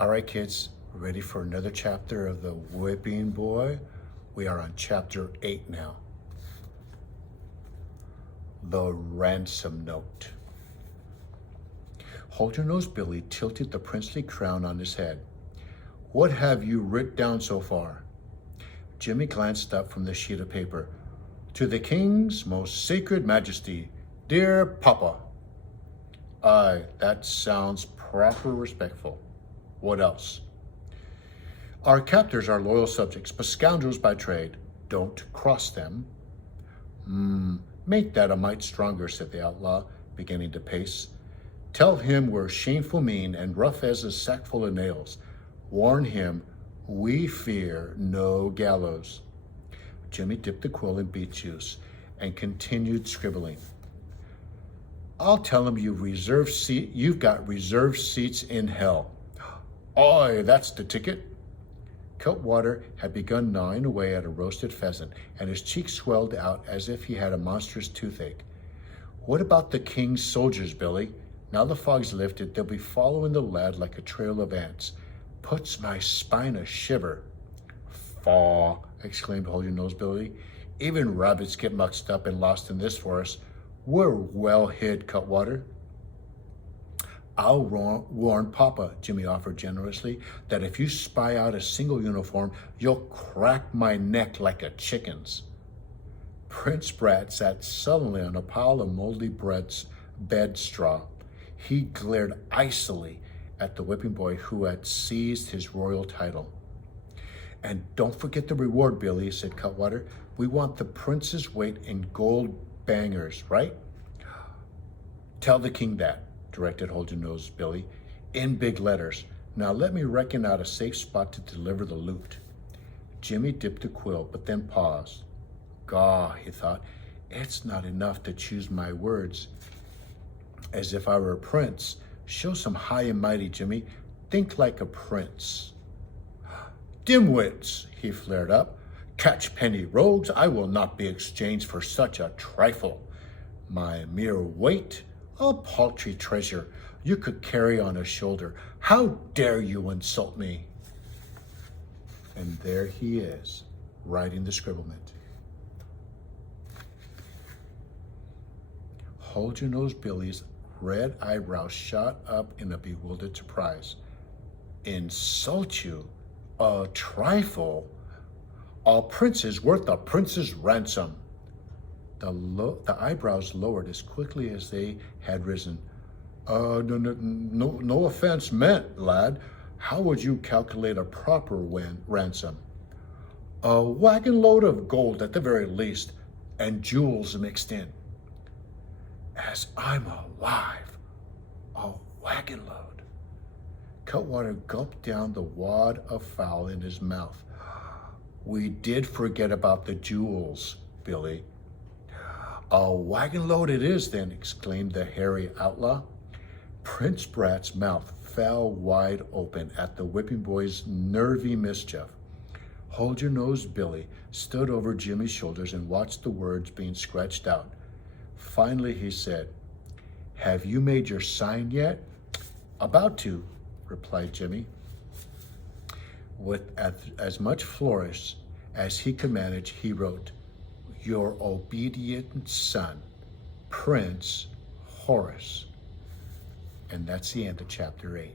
All right, kids, ready for another chapter of the Whipping Boy? We are on chapter 8 now. The ransom note. Hold your nose, Billy tilted the princely crown on his head. What have you writ down so far? Jimmy glanced up from the sheet of paper. To the King's most sacred majesty, dear Papa. Aye, that sounds proper respectful. What else? Our captors are loyal subjects, but scoundrels by trade. Don't cross them. Make that a mite stronger, said the outlaw, beginning to pace. Tell him we're shameful mean and rough as a sackful of nails. Warn him we fear no gallows. Jimmy dipped the quill in beet juice and continued scribbling. I'll tell him you've got reserved seats in hell. Oi, that's the ticket. Cutwater had begun gnawing away at a roasted pheasant, and his cheeks swelled out as if he had a monstrous toothache. What about the King's soldiers, Billy? Now the fog's lifted, they'll be following the lad like a trail of ants. Puts my spine a shiver. Faugh, exclaimed Hold Your Nose Billy. Even rabbits get muxed up and lost in this forest. We're well hid, Cutwater. I'll warn Papa, Jimmy offered generously, that if you spy out a single uniform, you'll crack my neck like a chicken's. Prince Brat sat sullenly on a pile of moldy bed straw. He glared icily at the whipping boy who had seized his royal title. And don't forget the reward, Billy, said Cutwater. We want the prince's weight in gold bangers, right? Tell the king that, directed Hold Your Nose Billy, in big letters. Now let me reckon out a safe spot to deliver the loot. Jimmy dipped the quill, but then paused. Gaw, he thought, it's not enough to choose my words. As if I were a prince. Show some high and mighty, Jimmy. Think like a prince. Dimwits, he flared up. Catch penny rogues, I will not be exchanged for such a trifle. My mere weight, a paltry treasure you could carry on a shoulder. How dare you insult me? And there he is, writing the scribblement. Hold Your Nose Billy's red eyebrows shot up in a bewildered surprise. Insult you? A trifle? A prince is worth a prince's ransom. The eyebrows lowered as quickly as they had risen. No offense meant, lad. How would you calculate a proper ransom? A wagon load of gold at the very least, and jewels mixed in. As I'm alive, a wagon load. Cutwater gulped down the wad of fowl in his mouth. We did forget about the jewels, Billy. A wagon load it is then, exclaimed the hairy outlaw. Prince Brat's mouth fell wide open at the whipping boy's nervy mischief. Hold Your Nose Billy stood over Jimmy's shoulders and watched the words being scratched out. Finally, he said, Have you made your sign yet? About to, replied Jimmy. With as much flourish as he could manage, he wrote, Your obedient son, Prince Horace. And that's the end of chapter 8.